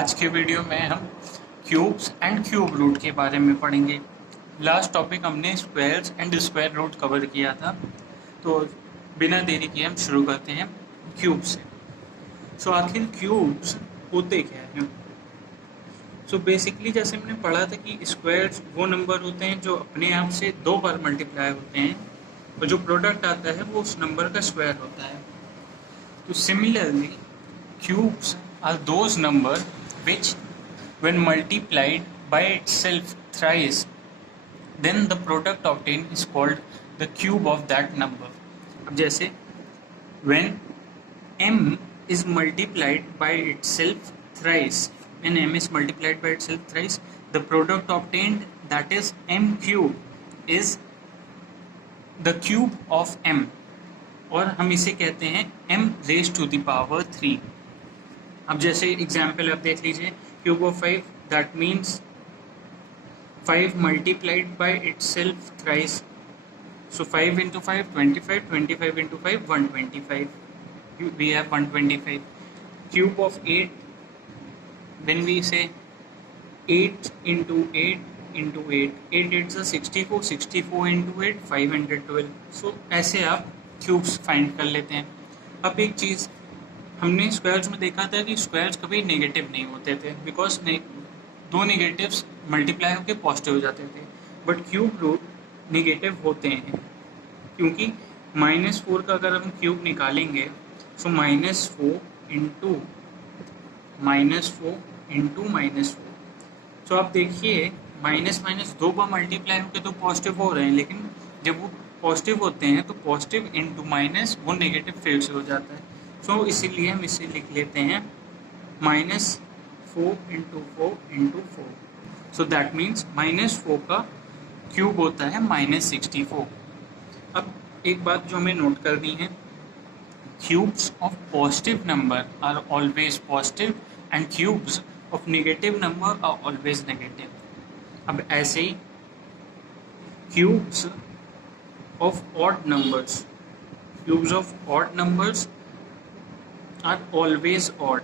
आज के वीडियो में हम क्यूब्स एंड क्यूब रूट के बारे में पढ़ेंगे। लास्ट टॉपिक हमने squares and square root cover किया था, तो बिना देरी किए हम शुरू करते हैं क्यूब से। सो आखिर क्यूब्स होते क्या हैं? सो बेसिकली जैसे हमने पढ़ा था कि स्क्वायर्स वो नंबर होते हैं जो अपने आप से 2 बार मल्टीप्लाई होते हैं और जो प्रोडक्ट आता है वो उस नंबर का स्क्वायर होता है। तो similarly cubes are those number which when multiplied by itself thrice then the product obtained is called the cube of that number। अब जैसे when m is multiplied by itself thrice, when m is multiplied by itself thrice, the product obtained, that is m cube, is the cube of m, और हम इसे कहते हैं m raised to the power 3। अब जैसे example आप देख लीजिए, cube of 5, that means 5 multiplied by itself thrice. So 5 into 5 25, 25 into 5 125, we have 125। Cube of 8, when we say 8 into 8 into 8, 8 8 64, 64 into 8 512। सो ऐसे आप क्यूब्स फाइंड कर लेते हैं। अब एक चीज़ हमने स्क्वायर्स में देखा था कि स्क्वायर्स कभी नेगेटिव नहीं होते थे, बिकॉज दो नेगेटिव्स मल्टीप्लाई होकर पॉजिटिव हो जाते थे। बट क्यूब रूट नेगेटिव होते हैं क्योंकि -4 का अगर हम क्यूब निकालेंगे सो -4 इंटू -4। सो आप देखिए माइनस माइनस 2 बार मल्टीप्लाई होकर तो पॉजिटिव हो रहे हैं, लेकिन जब वो पॉजिटिव होते हैं तो पॉजिटिव इंटू माइनस वो नेगेटिव फिर से हो जाता है। सो इसीलिए हम इसे लिख लेते हैं -4 into 4 into 4। So that means -4 का क्यूब होता है -64। अब एक बात जो हमें नोट करनी है, cubes of positive number are always positive and cubes of negative number are always negative. अब ऐसे ही cubes of odd numbers are always odd.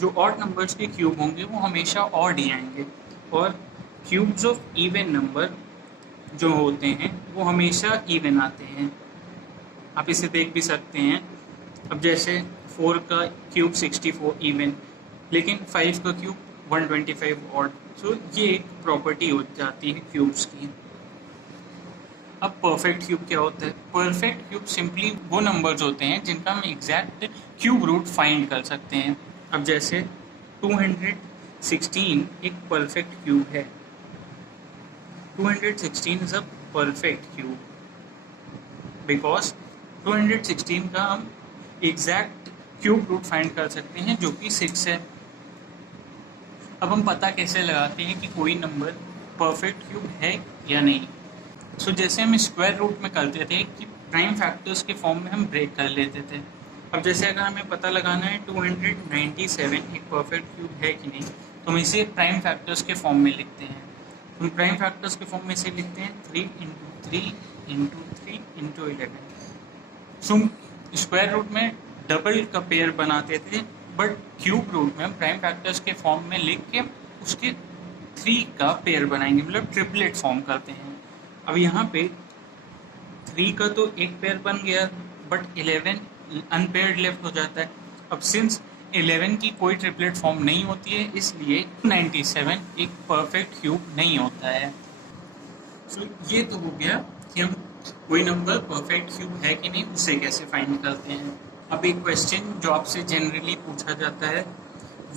जो ऑड नंबर्स के क्यूब होंगे वो हमेशा ऑड ही आएंगे, और क्यूब्स ऑफ इवन नंबर जो होते हैं वो हमेशा इवन आते हैं। आप इसे देख भी सकते हैं। अब जैसे 4 का क्यूब 64 इवन, लेकिन 5 का क्यूब 125 ऑड। सो ये एक प्रॉपर्टी हो जाती है क्यूब्स की। अब परफेक्ट क्यूब क्या होता है? परफेक्ट क्यूब सिंपली वो नंबर्स होते हैं जिनका हम एग्जैक्ट क्यूब रूट फाइंड कर सकते हैं। अब जैसे 216 एक परफेक्ट क्यूब है। 216 is a perfect cube because 216 का हम एग्जैक्ट क्यूब रूट फाइंड कर सकते हैं जो कि 6 है। अब हम पता कैसे लगाते हैं कि कोई नंबर परफेक्ट क्यूब है या नहीं? सो जैसे हम स्क्वायर रूट में करते थे कि प्राइम फैक्टर्स के फॉर्म में हम ब्रेक कर लेते थे। अब जैसे अगर हमें पता लगाना है 297 एक परफेक्ट क्यूब है कि नहीं, तो हम इसे प्राइम फैक्टर्स के फॉर्म में लिखते हैं। हम प्राइम फैक्टर्स के फॉर्म में इसे लिखते हैं 3 into 3 into 3 into 11। सो हम स्क्वायर रूट में डबल का पेयर बनाते थे, बट क्यूब रूट में हम प्राइम फैक्टर्स के फॉर्म में लिख के उसके 3 का पेयर बनाएंगे, मतलब ट्रिपलेट फॉर्म करते हैं। अब यहाँ पे 3 का तो एक पेयर बन गया, बट 11 अनपेयर्ड लेफ्ट हो जाता है। अब सिंस 11 की कोई ट्रिपलेट फॉर्म नहीं होती है, इसलिए 97 एक परफेक्ट क्यूब नहीं होता है। तो ये तो हो गया कि हम कोई नंबर परफेक्ट क्यूब है कि नहीं उसे कैसे फाइंड करते हैं। अब एक क्वेश्चन जो आपसे जनरली पूछा जाता है,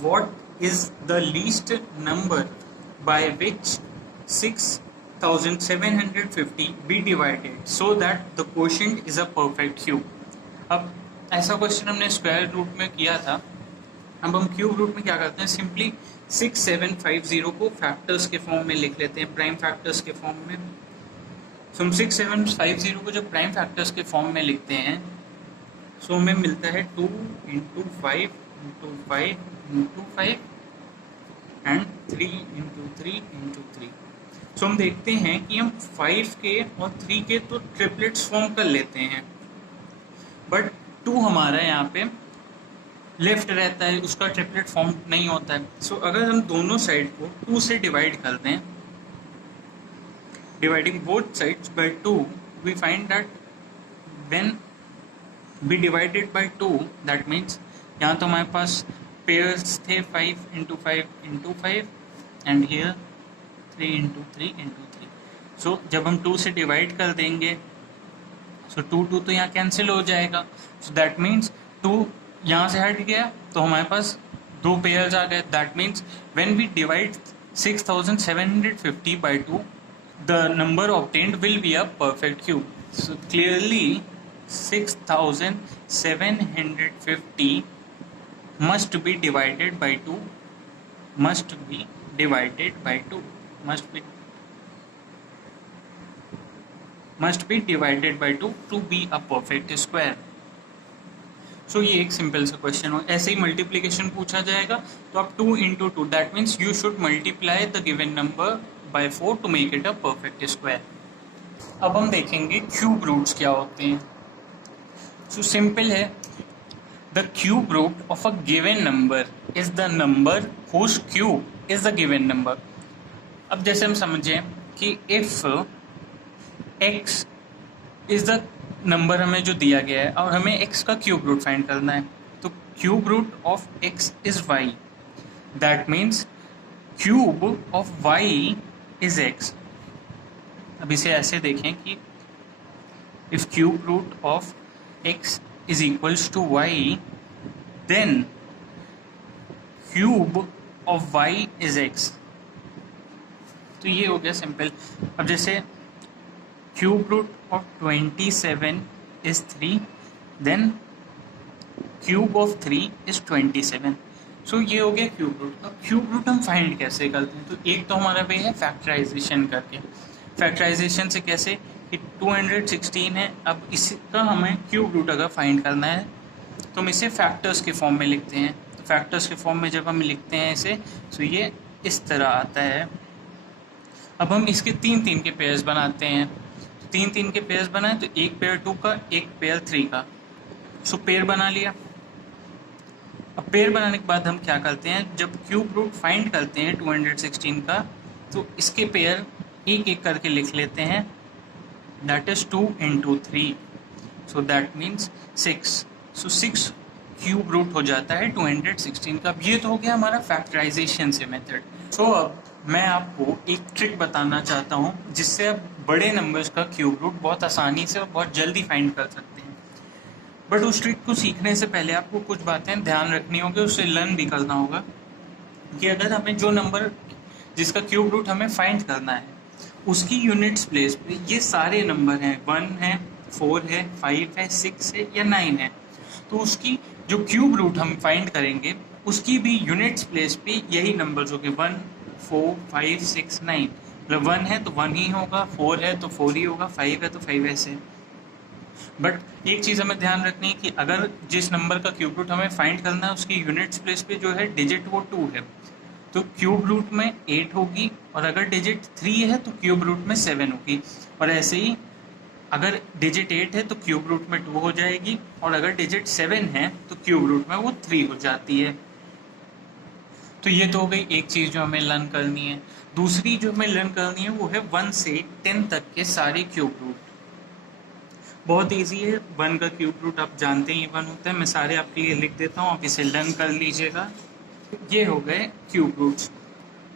what is the least number by which 6750 be divided so that the quotient is a perfect cube। अब ऐसा क्वेश्चन हमने स्क्वायर रूट में किया था। अब हम क्यूब रूट में क्या करते हैं, सिंपली 6750 को फैक्टर्स के फॉर्म में लिख लेते हैं, प्राइम फैक्टर्स के फॉर्म में। सो हम 6750 को जब प्राइम फैक्टर्स के फॉर्म में लिखते हैं सो हमें मिलता है 2 into 5 into 5 into 5 and 3 into 3 into 3। सो हम देखते हैं कि हम 5 के और 3 के तो ट्रिपलेट्स फॉर्म कर लेते हैं, बट 2 हमारा यहाँ पे लेफ्ट रहता है उसका ट्रिपलेट फॉर्म नहीं होता है। सो अगर हम दोनों साइड को 2 से डिवाइड करते हैं, dividing both sides by 2, we find that when we divided by 2, that means यहाँ तो हमारे पास पेयर्स थे 5 into 5 and here 3 into 3। So जब हम 2 से डिवाइड कर देंगे, सो 2 तो यहाँ कैंसिल हो जाएगा। सो दैट मीन्स 2 यहाँ से हट गया तो हमारे पास 2 पेयर्स आ गए। That means when we divide 6750 by 2, the number obtained will be a perfect cube. So clearly 6750 must be divided by 2, must be divided by 2, must be divided by 2 to be a perfect square. सो ये एक simple सा question हो। ऐसे ही multiplication पूछा जाएगा तो आप 2 into 2, that means you should multiply the given number by 4 to make it a perfect square. अब हम देखेंगे क्यूब रूट्स क्या होते हैं। सो सिंपल है, the cube root of a given number is the number whose cube is the given number. अब जैसे हम समझें कि if x is the number हमें जो दिया गया है और हमें x का क्यूब रूट फाइंड करना है, तो cube root of x is y, that means cube of y is x। अब इसे ऐसे देखें कि if cube root of x is equals to y, then cube of y is x। तो ये हो गया सिंपल। अब जैसे cube root of 27 is 3, then cube of 3 is 27। So ये हो गया क्यूब रूट। अब क्यूब रूट हम फाइंड कैसे करते हैं, तो एक तो हमारा वे है फैक्टराइजेशन करके। फैक्टराइजेशन से कैसे कि 216 है, अब इसका हमें क्यूब रूट अगर फाइंड करना है तो हम इसे फैक्टर्स के फॉर्म में लिखते हैं। तो फैक्टर्स के फॉर्म में जब हम लिखते हैं इसे, तो ये इस तरह आता है। अब हम इसके 3 के पेयर्स बनाते हैं। 3 के पेयर्स बनाए तो एक पेयर 2 का, एक पेयर 3 का। सो पेयर बना लिया। अब पेयर बनाने के बाद हम क्या करते हैं, जब क्यूब रूट फाइंड करते हैं 216 का, तो इसके पेयर एक एक करके लिख लेते हैं, that is 2 into 3, so that means 6। So 6 cube root हो जाता है 216 का। अब ये तो हो गया हमारा फैक्टराइजेशन से मेथड। सो अब मैं आपको एक ट्रिक बताना चाहता हूँ जिससे आप बड़े नंबर्स का क्यूब रूट बहुत आसानी से और बहुत जल्दी फाइंड कर सकते हैं। बट उस ट्रिक को सीखने से पहले आपको कुछ बातें ध्यान रखनी होगी, उससे लर्न भी करना होगा कि अगर हमें जो नंबर जिसका क्यूब रूट हमें फाइंड करना है उसकी यूनिट्स प्लेस पे ये सारे नंबर हैं, 1 है, 4 है, 5 है, 6 है या 9 है, तो उसकी जो क्यूब रूट हम फाइंड करेंगे उसकी भी यूनिट्स प्लेस पे यही नंबर होंगे, 1, 4, 5, 6, 9। मतलब 1 है तो 1 ही होगा, 4 है तो 4 ही होगा, 5 है तो 5 ऐसे। बट एक चीज़ हमें ध्यान रखनी है कि अगर जिस नंबर का क्यूब रूट हमें फाइंड करना है उसकी यूनिट्स प्लेस पे जो है डिजिट वो 2 है, तो क्यूब रूट में 8 होगी, और अगर डिजिट 3 है तो क्यूब रूट में 7 होगी। और ऐसे ही अगर डिजिट 8 है तो क्यूब रूट में 2 हो जाएगी, और अगर डिजिट 7 है तो क्यूब रूट में वो 3 हो जाती है। तो ये तो हो गई एक चीज़ जो हमें लर्न करनी है। दूसरी जो हमें लर्न करनी है वो है 1 से 10 तक के सारे क्यूब रूट। बहुत इजी है, 1 का क्यूब रूट आप जानते ही 1 होता है। मैं सारे आपके लिए लिख देता हूँ, आप इसे लर्न कर लीजिएगा। ये हो गए क्यूब रूट्स।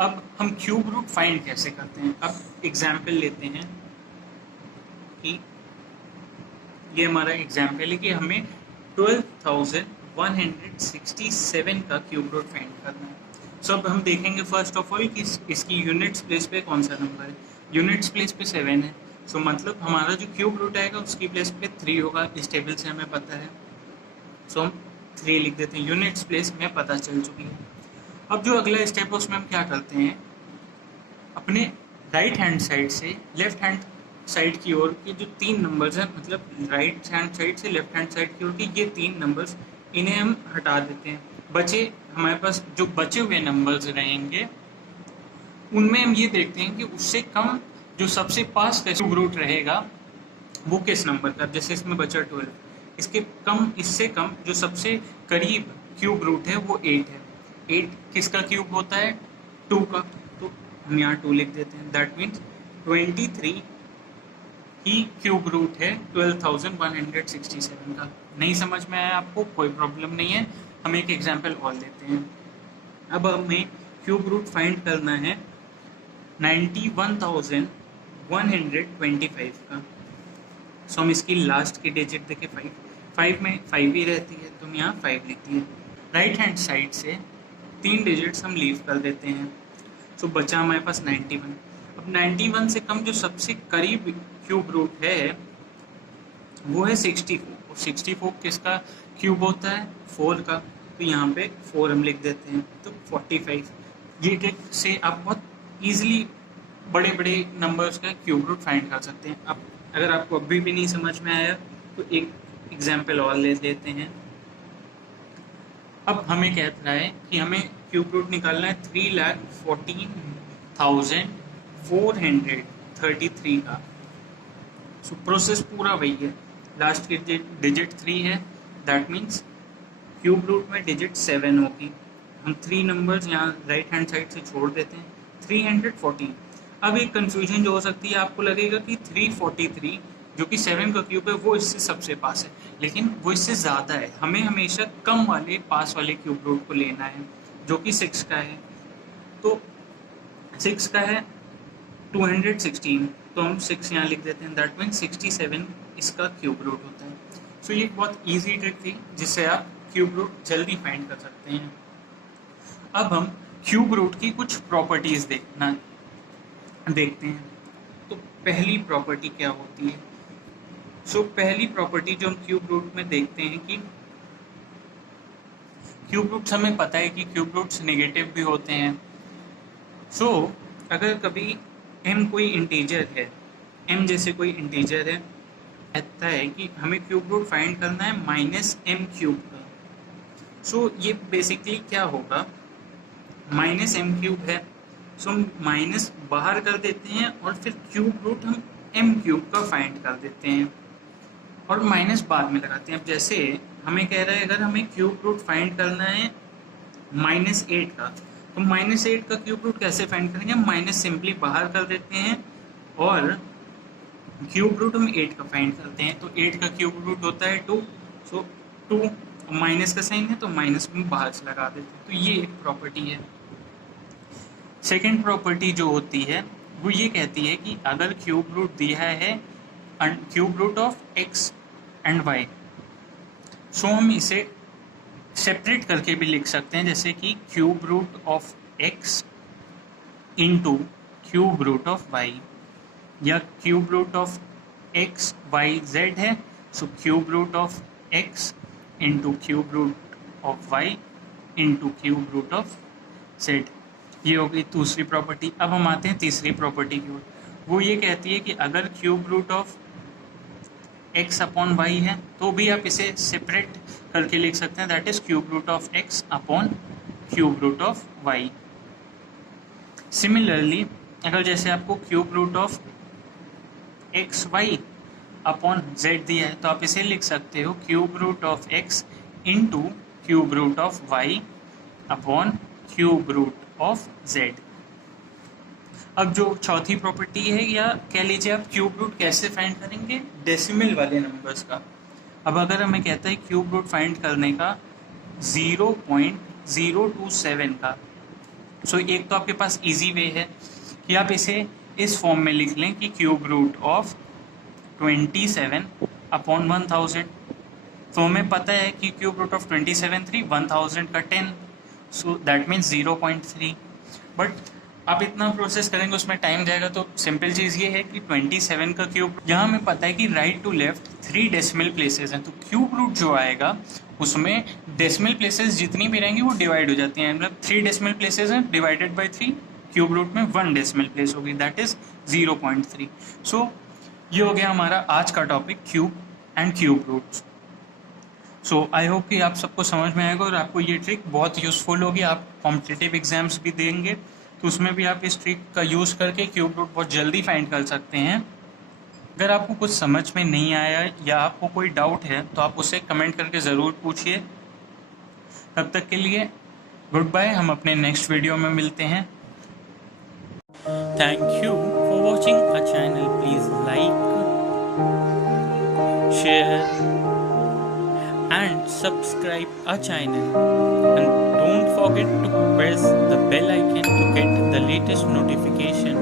अब हम क्यूब रूट फाइंड कैसे करते हैं। अब एग्जाम्पल लेते हैं कि ये हमारा एग्जाम्पल है कि हमें 12,167 का क्यूब रूट फाइंड करना है। सो अब हम देखेंगे फर्स्ट ऑफ ऑल कि इसकी यूनिट्स प्लेस पे कौन सा नंबर है। यूनिट्स प्लेस पे 7 है, सो मतलब हमारा जो क्यूब रूट आएगा उसकी प्लेस पे 3 होगा। इस टेबल से हमें पता है, सो हम 3 लिख देते हैं। यूनिट्स प्लेस में पता चल चुकी है। अब जो अगला स्टेप है उसमें हम क्या करते हैं, अपने राइट हैंड साइड से लेफ्ट हैंड साइड की ओर के जो 3 नंबर्स हैं, मतलब राइट हैंड साइड से लेफ्ट हैंड साइड की ओर के ये 3 नंबर्स, इन्हें हम हटा देते हैं। बचे हमारे पास जो बचे हुए नंबर्स रहेंगे उनमें हम ये देखते हैं कि उससे कम जो सबसे पास का क्यूब रूट रहेगा वो किस नंबर का। जैसे इसमें बचा 12, इसके कम, इससे कम जो सबसे करीब क्यूब रूट है वो 8 है। 8 किसका क्यूब होता है? 2 का, तो हम यहाँ 2 लिख देते हैं। दैट मीन्स 23 ही क्यूब रूट है 12,167 का। नहीं समझ में आया आपको? कोई प्रॉब्लम नहीं है, हम एक एग्जाम्पल और लेते हैं। अब हमें क्यूब रूट फाइंड करना है 91,125 का। सो हम इसकी लास्ट की डिजिट देखें 5 में 5 ही रहती है, तो हम यहाँ 5 लिख दिए। राइट हैंड साइड से 3 डिजिट्स हम लीव कर देते हैं। सो बचा हमारे पास 91। अब 91 से कम जो सबसे करीब क्यूब रूट है वो है 64। और 64 किसका क्यूब होता है? 4 का, तो यहाँ पे 4 हम लिख देते हैं, तो 45। ये ट्रिक से आप बहुत ईजिली बड़े बड़े नंबर्स का क्यूब रूट फाइंड कर सकते हैं। अब अगर आपको अभी भी नहीं समझ में आया तो एक एग्जाम्पल और ले लेते हैं। अब हमें कहता है कि हमें क्यूब रूट निकालना है 3,14,433 का। सो प्रोसेस पूरा वही है, लास्ट की डिजिट 3 है, दैट मीन्स क्यूब रूट में डिजिट 7 होगी। हम 3 नंबर्स यहाँ राइट हैंड साइड से छोड़ देते हैं। 314। अब एक कंफ्यूजन जो हो सकती है, आपको लगेगा कि 343 जो कि 7 का क्यूब है वो इससे सबसे पास है, लेकिन वो इससे ज़्यादा है। हमें हमेशा कम वाले पास वाले क्यूब रूट को लेना है, जो कि 6 का है। तो 6 का है 216, तो हम 6 यहाँ लिख देते हैं। दैट मीन्स 67 इसका क्यूब रूट होता है। सो ये एक बहुत ईजी ट्रिक थी जिससे आप क्यूब रूट जल्दी फाइंड कर सकते हैं। अब हम क्यूब रूट की कुछ प्रॉपर्टीज देखते हैं। तो पहली प्रॉपर्टी क्या होती है? सो पहली प्रॉपर्टी जो हम क्यूब रूट में देखते हैं कि क्यूब रूट्स, हमें पता है कि क्यूब रूट्स नेगेटिव भी होते हैं। सो अगर कभी m कोई इंटीजर है, m जैसे कोई इंटीजर है, कहता है कि हमें क्यूब रूट फाइंड करना है -m क्यूब का। सो ये बेसिकली क्या होगा, -m क्यूब है, सो हम माइनस बाहर कर देते हैं और फिर क्यूब रूट हम m क्यूब का फाइंड कर देते हैं और माइनस बाद में लगाते हैं। अब जैसे हमें कह रहा है अगर हमें क्यूब रूट फाइंड करना है -8 का, तो -8 का क्यूब रूट कैसे फाइंड करेंगे? हम माइनस सिंपली बाहर कर देते हैं और क्यूब रूट हम 8 का फाइंड करते हैं। तो 8 का क्यूब रूट होता है 2, सो 2 माइनस का साइन है तो माइनस में बाहर से लगा देते हैं। तो ये एक प्रॉपर्टी है। सेकेंड प्रॉपर्टी जो होती है वो ये कहती है कि अगर क्यूब रूट दिया है cube root of x and y, so हम इसे सेपरेट करके भी लिख सकते हैं, जैसे कि cube root of x into cube root of y, या cube root of x y z है, so cube root of x into cube root of y into cube root of z। ये हो गई दूसरी प्रॉपर्टी। अब हम आते हैं तीसरी प्रॉपर्टी की ओर। वो ये कहती है कि अगर cube root of x upon y है तो भी आप इसे सेपरेट करके लिख सकते हैं, that is cube root of x upon cube root of y। Similarly अगर जैसे आपको cube root of x y upon z दिया है तो आप इसे लिख सकते हो cube root of x into cube root of y upon cube root of z। अब जो चौथी प्रॉपर्टी है, या कह लीजिए आप क्यूब रूट कैसे फाइंड करेंगे? डेसिमल वाले नंबर्स का। अब अगर हमें कहता है क्यूब रूट फाइंड करने का 0.027 का, सो एक तो आपके पास इजी वे है कि आप इसे इस फॉर्म में लिख लें कि क्यूब रूट ऑफ 27 अपॉन 1000। तो हमें पता है कि क्यूब रूट ऑफ 27 1000 का 10, सो दैट मीन्स 0.3। बट आप इतना प्रोसेस करेंगे उसमें टाइम जाएगा, तो सिंपल चीज़ ये है कि 27 का क्यूब, यहाँ हमें पता है कि right to left 3 decimal places हैं, तो क्यूब रूट जो आएगा उसमें डेसिमल प्लेसेस जितनी भी रहेंगी वो डिवाइड हो जाती हैं। मतलब 3 डेसिमल प्लेसेस हैं डिवाइडेड बाई 3, क्यूब रूट में 1 डेसिमल प्लेस होगी, दैट इज 0.3। सो ये हो गया हमारा आज का topic, cube and cube roots. So I hope कि आप सबको समझ में आएगा और आपको ये ट्रिक बहुत यूज़फुल होगी। आप कॉम्पिटिटिव एग्जाम्स भी देंगे तो उसमें भी आप इस ट्रिक का यूज़ करके क्यूब रूट बहुत जल्दी फाइंड कर सकते हैं। अगर आपको कुछ समझ में नहीं आया या आपको कोई डाउट है तो आप उसे कमेंट करके ज़रूर पूछिए। तब तक के लिए गुड बाय, हम अपने नेक्स्ट वीडियो में मिलते हैं। Thank you for watching our channel. Please like, share and subscribe our channel, and don't forget to press the bell icon to get the latest notification